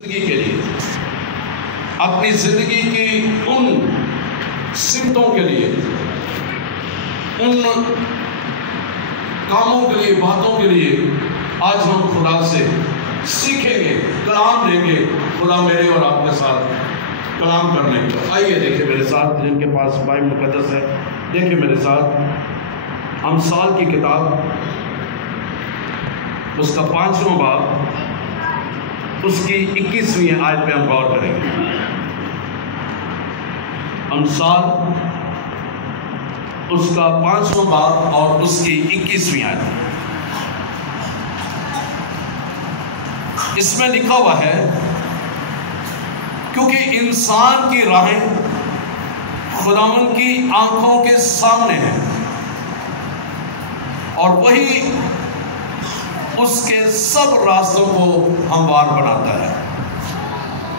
زندگی کے لیے، اپنی زندگی کی ان سمتوں کے لیے، ان کاموں کے لیے، باتوں کے لیے آج ہم خدا سے سیکھیں گے، کلام لیں گے خدا میرے اور آپ کے ساتھ کلام کرنے کا۔ آئیے دیکھیں میرے ساتھ، جن کے پاس بائبل مقدس ہے دیکھیں میرے ساتھ امثال کی کتاب، اس کا 5واں باب، اس کی 21ویں آیت پہ ہم غور کریں گے۔ امثال اس کا 5واں باب اور اس کی 21ویں آیت، اس میں لکھا ہوا ہے کیونکہ انسان کی راہیں خداوند کی آنکھوں کے سامنے ہیں اور وہی اس کے سب راستوں کو ہموار بناتا ہے۔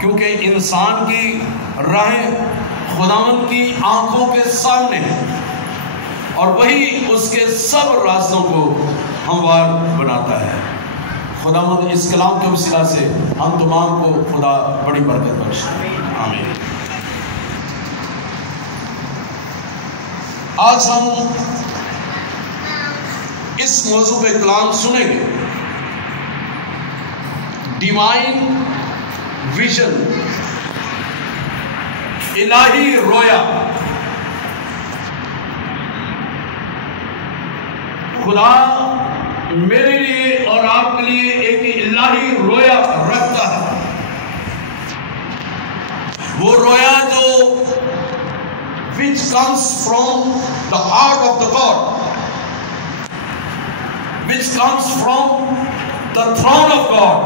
کیونکہ انسان کی راہیں خداوند کی آنکھوں کے سامنے ہیں اور وہی اس کے سب راستوں کو ہموار بناتا ہے۔ خداوند اس کلام کے وسیلہ سے ہم تمام کو خدا بڑی برکت بخشے، آمین۔ آج ہم اس موضوع پہ کلام سنیں گے، ڈیوائن ویژن، الہی رویا۔ خدا میرے لیے اور آپ کے لیے ایک الہی رویا رکھتا ہے۔ وہ رویا جو which comes from the heart of the God, which comes from the throne of God۔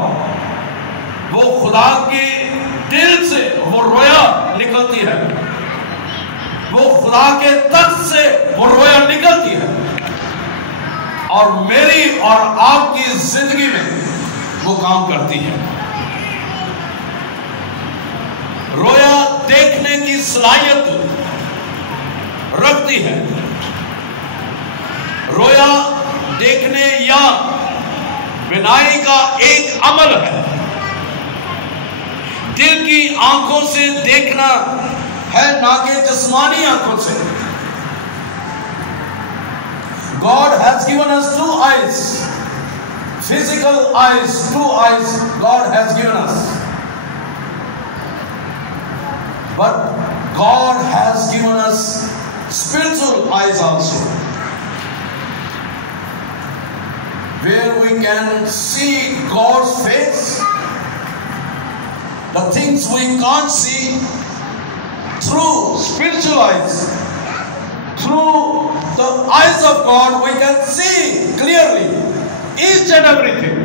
وہ خدا کے دل سے وہ رویا نکلتی ہے، وہ خدا کے تخت سے وہ رویا نکلتی ہے اور میری اور آپ کی زندگی میں وہ کام کرتی ہے۔ رویا دیکھنے کی صلاحیت رکھتی ہے۔ رویا دیکھنے یا بینائی کا ایک عمل ہے۔ دل کی آنکھوں سے دیکھنا ہے، نہ کہ جسمانی آنکھوں سے۔ God has given us 2 eyes, physical eyes, 2 eyes God has given us. But God has given us spiritual eyes also, where we can see God's face, the things we can't see through spiritual eyes. Through the eyes of God we can see clearly each and everything.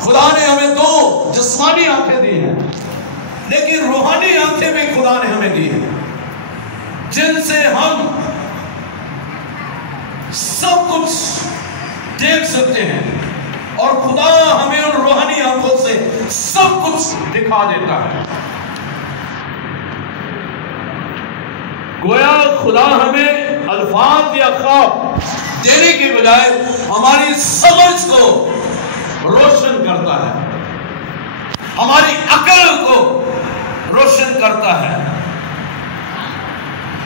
خدا نے ہمیں 2 جسمانی آنکھیں دی ہیں، لیکن روحانی آنکھیں بھی خدا نے ہمیں دی ہیں، جن سے ہم سب کچھ دیکھ سکتے ہیں اور خدا ہمیں ان روحانی آنکھوں سے سب کچھ دکھا دیتا ہے۔ گویا خدا ہمیں الفاظ یا خواب دینے کی بجائے ہماری سمجھ کو روشن کرتا ہے، ہماری عقل کو روشن کرتا ہے،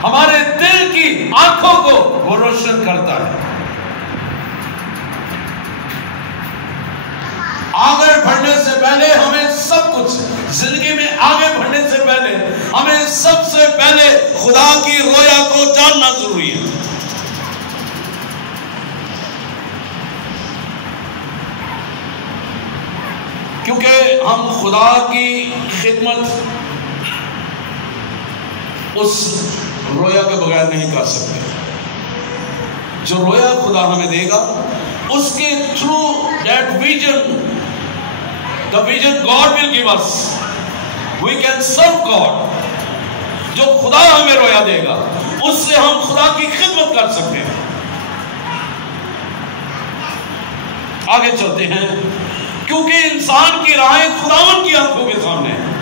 ہمارے دل کی آنکھوں کو وہ روشن کرتا ہے۔ آگے بڑھنے سے پہلے ہمیں سب کچھ، زندگی میں آگے بڑھنے سے پہلے ہمیں سب سے پہلے خدا کی رویا کو جاننا ضروری ہے۔ کیونکہ ہم خدا کی خدمت اس رویا کے بغیر نہیں کر سکتے۔ جو رویا خدا ہمیں دے گا، اس کے through that vision, the vision God will give us, we can serve God۔ جو خدا ہمیں رویا دے گا اس سے ہم خدا کی خدمت کر سکتے ہیں۔ آگے چلتے ہیں، کیونکہ انسان کی راہیں خداوند کی آنکھوں کے سامنے ہیں۔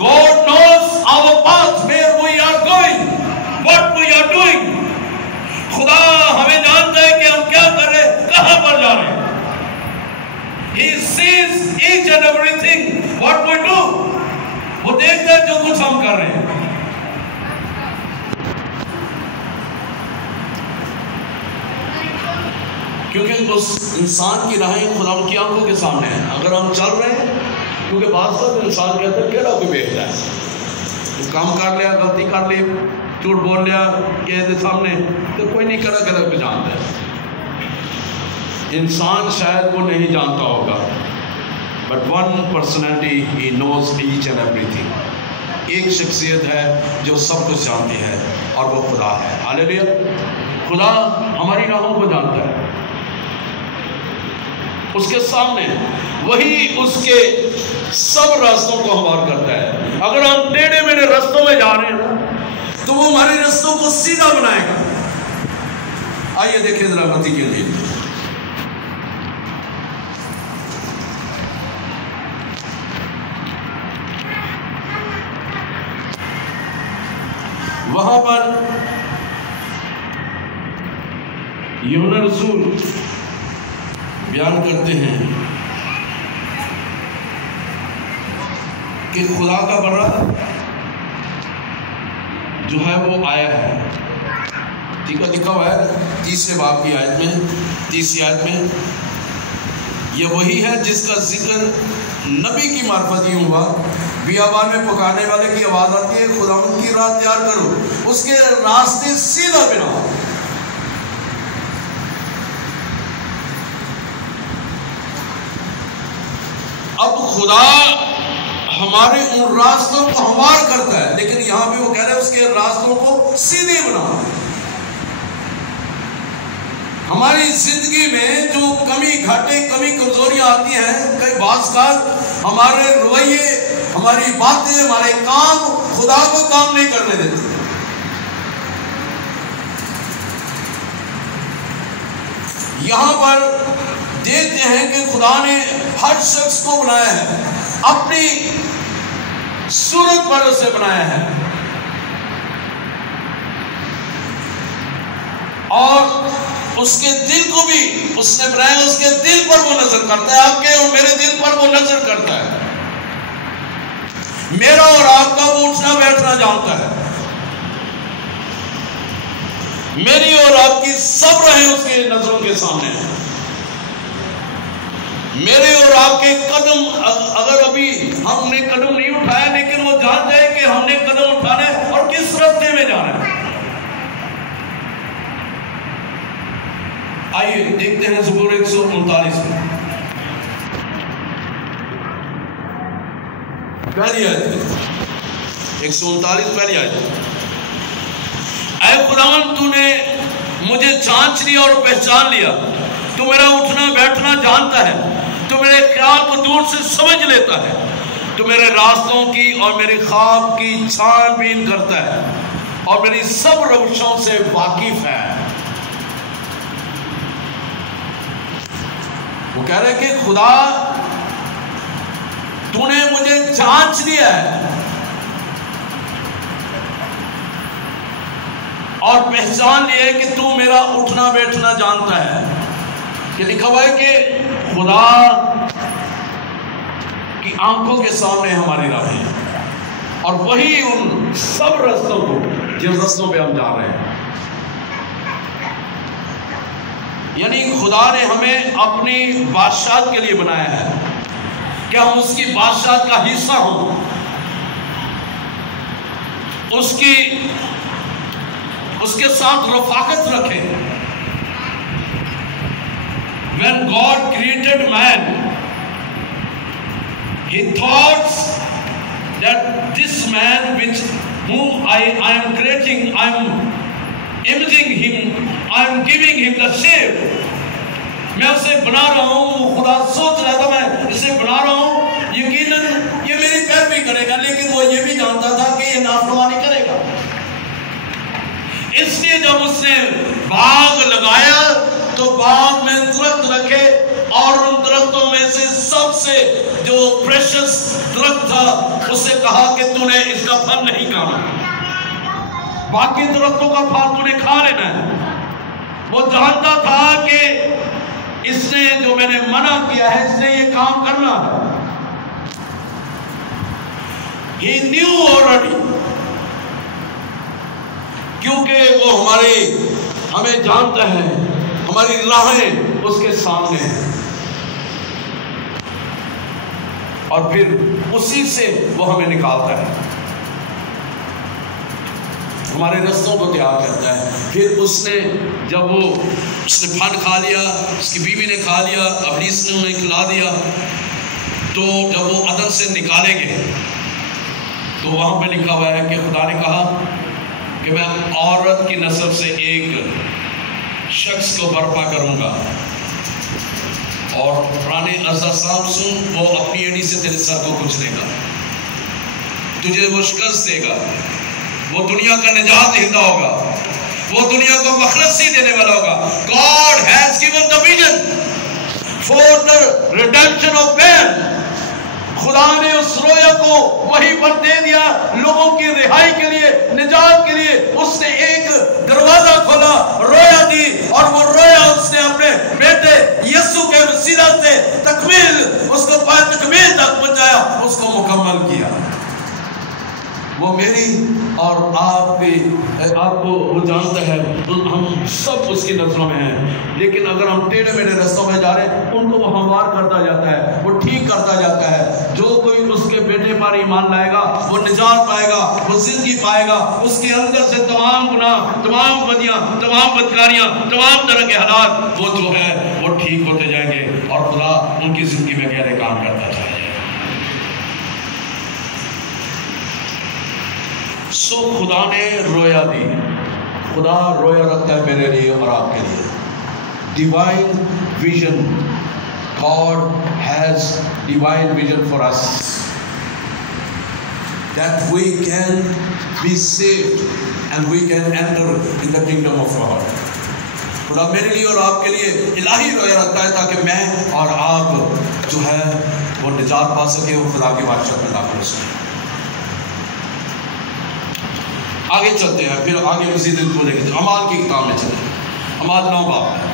God knows our path, where we are going, what we are doing۔ خدا ہمیں جانتا ہے کہ ہم کیا کر رہے ہیں، کہاں پر جا جا رہے ہیں. He sees each and everything what we do. وہ دیکھتا ہے جو کچھ ہم کر رہے ہیں. کیونکہ اس انسان کی راہیں خدا کی آنکھوں کے سامنے ہیں. اگر ہم چل رہے ہیں، کیونکہ بعض وقت انسان کہتا ہے کیڑا کوئی بیٹھتا ہے، کام کر لیا، غلطی کر لی، جھوٹ بول لیا کہ سامنے تو کوئی نہیں کرا کوئی جانتا ہے. انسان شاید وہ نہیں جانتا ہوگا، but one personality he knows each and everything. ایک شخصیت ہے جو سب کچھ جانتی ہے اور وہ خدا ہے. ہاللیلویا. خدا ہماری راہوں کو جانتا ہے. اس کے سامنے وہی اس کے سب راستوں کو ہموار کرتا ہے. اگر ہم ٹیڑھے میڑھے رستوں میں جا رہے ہیں نا تو وہ ہمارے رستوں کو سیدھا بنائے گا. آئیے دیکھیں ذرا متی کے لیے. وہاں پر یوحنا رسول بیان کرتے ہیں کہ خدا کا برا جو ہے وہ آیا ہے. ٹھیک ہے، لکھا ہوا ہے 30 باب کی آیت میں، 30 آیت میں، یہ وہی ہے جس کا ذکر نبی کی معرفت ہی ہوا. بیابان میں پکارنے والے کی آواز آتی ہے، خداوند کی راہ تیار کرو، اس کے راستے سیدھا بناؤ. اب خدا ہمارے ان راستوں کو ہموار کرتا ہے، لیکن یہاں بھی وہ کہہ رہے ہیں اس کے راستوں کو سیدھے بناؤ. ہماری زندگی میں جو کمی گھاٹے، کمی کمزوریاں آتی ہیں، کئی بعض کا ہمارے رویے، ہماری باتیں، ہمارے کام خدا کو کام نہیں کرنے دیتے. یہاں پر دیکھتے ہیں کہ خدا نے ہر شخص کو بنایا ہے، اپنی صورت پر اسے بنایا ہے، اور اس کے دل کو بھی اس نے بنایا. اس کے دل پر وہ نظر کرتا ہے، آپ کے اور میرے دل پر وہ نظر کرتا ہے. میرا اور آپ کا وہ اٹھنا بیٹھنا جانتا ہے. میری اور آپ کی سب راہیں اس کے نظروں کے سامنے ہیں. میرے اور آپ کے قدم، اگر ابھی ہم نے قدم نہیں اٹھایا، لیکن وہ جانتا ہے کہ ہم نے قدم اٹھانا ہے اور کس راستے میں جانا ہے. آئیے دیکھتے ہیں زبور 139 میں پہلی آیت، 139 پہلی آیت. اے خداوند، تو نے مجھے جانچ لیا اور پہچان لیا. تو میرا اٹھنا بیٹھنا جانتا ہے. تو میرے خیال کو دور سے سمجھ لیتا ہے. تو میرے راستوں کی اور میرے خواب کی چھان بین کرتا ہے اور میری سب روشوں سے واقف ہے. وہ کہہ رہے کہ خدا تو نے مجھے جانچ لیا ہے اور پہچان لیا ہے کہ تو میرا اٹھنا بیٹھنا جانتا ہے. کہ لکھا ہوا ہے کہ خدا کی آنکھوں کے سامنے ہماری راہیں ہیں، اور وہی ان سب رستوں کو جن رستوں پہ ہم جا رہے ہیں. یعنی خدا نے ہمیں اپنی بادشاہت کے لیے بنایا ہے کہ ہم اس کی بادشاہت کا حصہ ہوں، اس کے ساتھ رفاقت رکھیں. When God created man, He thought that this man whom I am creating, I am imaging him, I am giving him the shape. میں اسے بنا رہا ہوں. خدا سوچ رہا تھا میں اسے بنا رہا ہوں، یقیناً یہ میری پیروی کرے گا، لیکن وہ یہ بھی جانتا تھا کہ یہ نافرمانی کرے گا. اس لیے جب اس نے باغ لگایا تو باغ میں درخت رکھے، اور ان درختوں میں سے سب سے جو پریشس درخت تھا اسے کہا کہ تو نے اس کا پھل نہیں کھانا، باقی درختوں کا پھل تو نے کھا لینا ہے. وہ جانتا تھا کہ اس نے نے جو میں نے منع کیا ہے اس نے یہ کام کرنا ہے. He knew already. کیونکہ وہ ہمیں جانتا ہے، ہماری راہیں اس کے سامنے ہیں، اور پھر اسی سے وہ ہمیں نکالتا ہے، ہمارے رستوں کو تیار کرتا ہے. پھر اس نے پھل کھا لیا، اس کی بیوی نے کھا لیا، ابلیس نے انہیں کھلا دیا، تو جب وہ عدن سے نکالے گئے تو وہاں پہ لکھا ہوا ہے کہ خدا نے کہا کہ میں عورت کی نسل سے ایک شخص کو برپا کروں گا، اور پرانے سامسون وہ اپنی ایڑی سے تیرے سر کو کچلے گا، تجھے وہ شکست دے گا، وہ دنیا کا نجات دہندہ ہوگا، وہ دنیا کو مخلصی دینے والا ہوگا. God has given the vision for the redemption of man. خدا نے اس رویا کو وہیں پر دے دیا لوگوں کی رہائی کے لیے، نجات کے لیے. اس نے ایک دروازہ کھولا، رویا دی، اور وہ رویا اس نے اپنے بیٹے یسوع کے وسیلہ سے تکمیل اس کو تکمیل تک پہنچایا، اس کو مکمل کیا. وہ میری اور آپ کو وہ جانتا ہے، ہم سب اس کی نظروں میں ہیں، لیکن اگر ہم ٹیڑھے میڑھے رستوں میں جا رہے ہیں ان کو وہ ہموار کرتا جاتا ہے، وہ ٹھیک کرتا جاتا ہے. جو کوئی اس کے بیٹے پر ایمان لائے گا وہ نجات پائے گا، وہ زندگی پائے گا. اس کے اندر سے تمام گناہ، تمام بدیاں، تمام بدکاریاں، تمام طرح کے حالات وہ جو ہے وہ ٹھیک ہوتے جائیں گے، اور خدا ان کی زندگی میں گہرے کام کرتا جائے گا. سو خدا نے رویا دی. خدا رویا رکھتا ہے میرے لیے اور آپ کے لیے. Divine vision. God has divine vision for us, that we can be saved and we can enter in the kingdom of God. خدا میرے لیے اور آپ کے لیے الہی رویا رکھتا ہے تاکہ میں اور آپ جو ہے وہ نجات پا سکے، وہ خدا کی بادشاہت میں داخل ہو سکے. آگے چلتے ہیں، پھر آگے مزید ان کو دیکھتے ہیں. اعمال کی کتاب میں چلتے ہیں، اعمال 9 باب میں.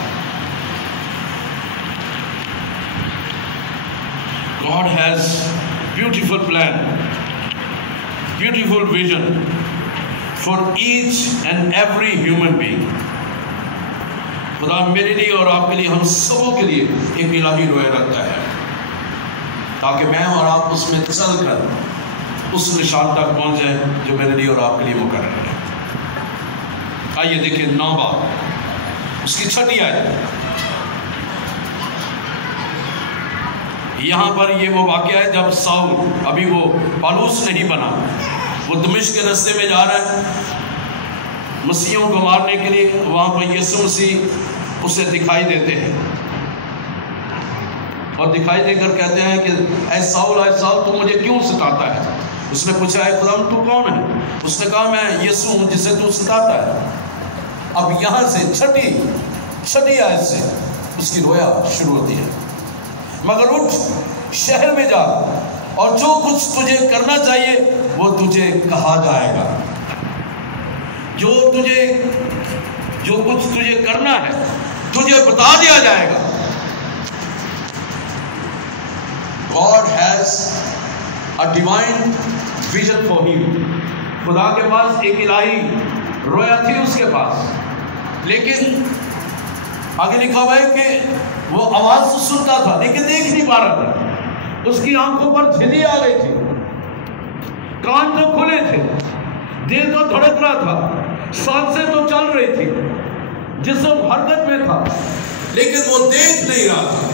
God has beautiful plan, beautiful vision for each and every human being. خدا میرے لیے اور آپ کے لیے، ہم سبوں کے لیے ایک الہی رویا رکھتا ہے تاکہ میں اور آپ اس میں چل کر اس نشان تک پہنچ جائے جو میرے لیے اور آپ کے لیے مقرر ہے. آئیے دیکھیں 9 باب اس کی 6 آیت. یہاں پر یہ وہ واقعہ ہے جب ساؤل، ابھی وہ پالوس نہیں بنا، وہ دمشق کے راستے میں جا رہا ہے مسیحوں کو مارنے کے لیے. وہاں پر یسوع مسیح اسے دکھائی دیتے ہیں، اور دکھائی دے کر کہتے ہیں کہ اے ساؤل تو مجھے کیوں ستاتا ہے؟ اس نے پوچھا ہے خدا تو کون ہے؟ اس نے کہا میں یسوع ہوں جسے تو ستاتا ہے. اب یہاں سے 6 آیت سے اس کی رویا شروع ہوتی ہے. مگر اٹھ شہر میں جا، اور جو کچھ تجھے کرنا چاہیے وہ تجھے کہا جائے گا. جو کچھ تجھے کرنا ہے تجھے بتا دیا جائے گا. God has a divine vision for him. خدا کے پاس ایک الہی رویا تھی اس کے پاس، لیکن آگے لکھا ہوا ہے کہ وہ آواز تو سنتا تھا لیکن دیکھ نہیں پا رہا تھا. اس کی آنکھوں پر جھلی آ گئی تھی، کان تو کھلے تھے، دل تو دھڑک رہا تھا، سانسیں تو چل رہی تھی، جسم حرکت میں تھا، لیکن وہ دیکھ نہیں رہا تھا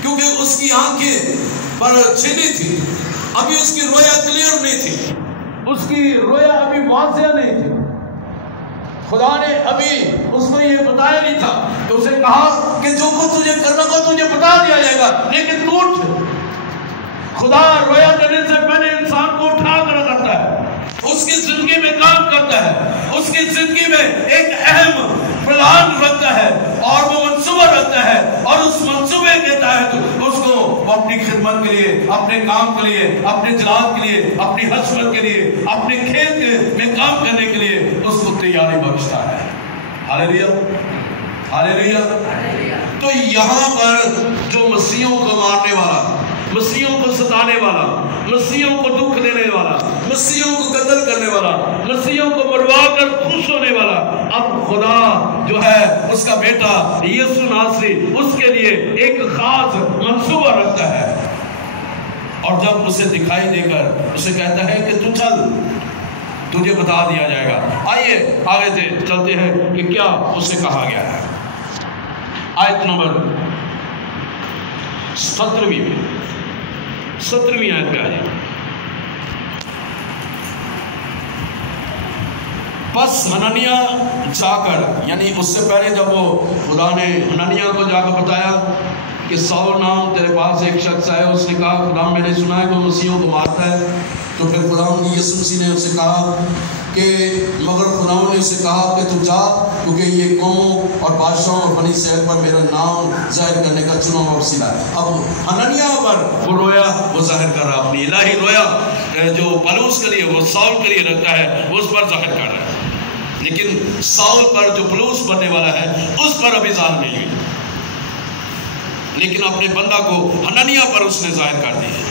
کیونکہ اس کی آنکھیں پر چھلی تھی. ابھی اس کی رویا کلیئر نہیں تھی، اس کی رویا ابھی واضح نہیں تھی. خدا نے ابھی اس کو یہ بتایا نہیں تھا، تو اسے کہا کہ جو کچھ تجھے کرنا کو تجھے بتا دیا جائے گا، لیکن تو اٹھ. خدا رویا کرنے سے پہلے انسان کو اٹھا کر کرتا ہے، اس کی زندگی میں کام کرتا ہے، اس کی زندگی میں ایک اہم پلان رکھتا ہے اور وہ منصوبہ رکھتا ہے، اور اس منصوبے کے تحت اس کو اپنی خدمت کے لیے، اپنے کام کے لیے، اپنے جلال کے لیے، اپنی حسرت کے لیے، اپنے کھیت میں کام کرنے کے لیے اس کو تیاری بخشتا ہے. ہاللیلویا ہاللیلویا. تو یہاں پر جو مسیحوں کو مارنے والا، مسیحوں کو ستانے والا، مسیحوں کو دکھ دینے والا، مسیحوں کو قتل کرنے والا، مسیحوں کو مروا کر خوش ہونے والا، اب خدا جو ہے اس کا بیٹا یسوع ناصری اس کے لیے ایک خاص منصوبہ رکھتا ہے، اور جب اسے دکھائی دے کر اسے کہتا ہے کہ تو چل، تجھے بتا دیا جائے گا۔ آئیے آگے سے چلتے ہیں کہ کیا اسے کہا گیا ہے۔ آیت نمبر 17ویں آیت پہ آئیے۔ پس حنانیہ جا کر، یعنی اس سے پہلے جب وہ خدا نے حنانیہ کو جا کر بتایا کہ سول نام تیرے پاس ایک شخص ہے، اس نے کہا خدا میں نے سنا ہے کہ وہ مسیحوں کو مارتا ہے، تو پھر خدا یسوع مسیح نے اسے کہا کہ مگر خدا نے اسے کہا کہ تو جا، کیونکہ یہ قوموں اور بادشاہوں اور بنی اسرائیل پر میرا نام ظاہر کرنے کا چنا ہوا وسیلہ ہے۔ اب حنانیہ پر وہ رویا، وہ ظاہر کر رہا اپنی الہی رویا جو پلوس کے لیے، وہ سول کے لیے رکھتا ہے، وہ اس پر ظاہر کر رہا ہے، لیکن سول پر جو پلوس بننے والا ہے اس پر ابھی ظاہر نہیں ہوئی، لیکن اپنے بندہ کو حنانیہ پر اس نے ظاہر کر دی ہے۔